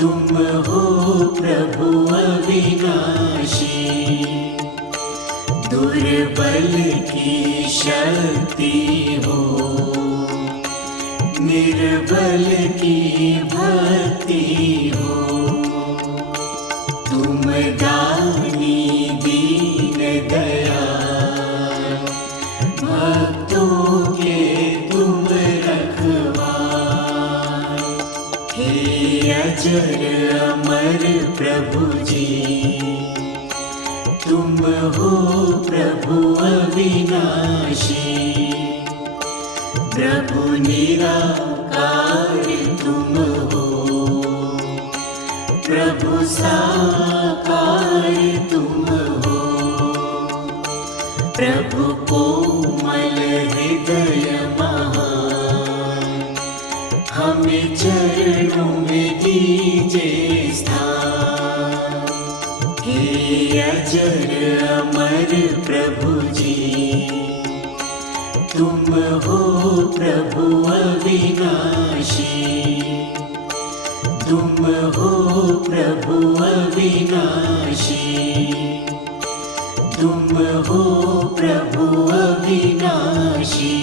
तुम हो प्रभु अविनाशी, दुर्बल की शक्ति हो, निर्बल की भक्ति हो। तुम दानी दीन दयाल, भक्तों के तुम रखवार। हे अजर अमर प्रभु जी, तुम हो प्रभु अविनाशी, प्रभु निराकार तुम हो, प्रभु साकार तुम हो। प्रभु कोमल हृदय महान, हमें चरणों में दीजिए स्थान। हे अजर अमर प्रभु जी, तुम हो प्रभु अविनाशी, तुम हो प्रभु अविनाशी, तुम हो प्रभु अविनाशी।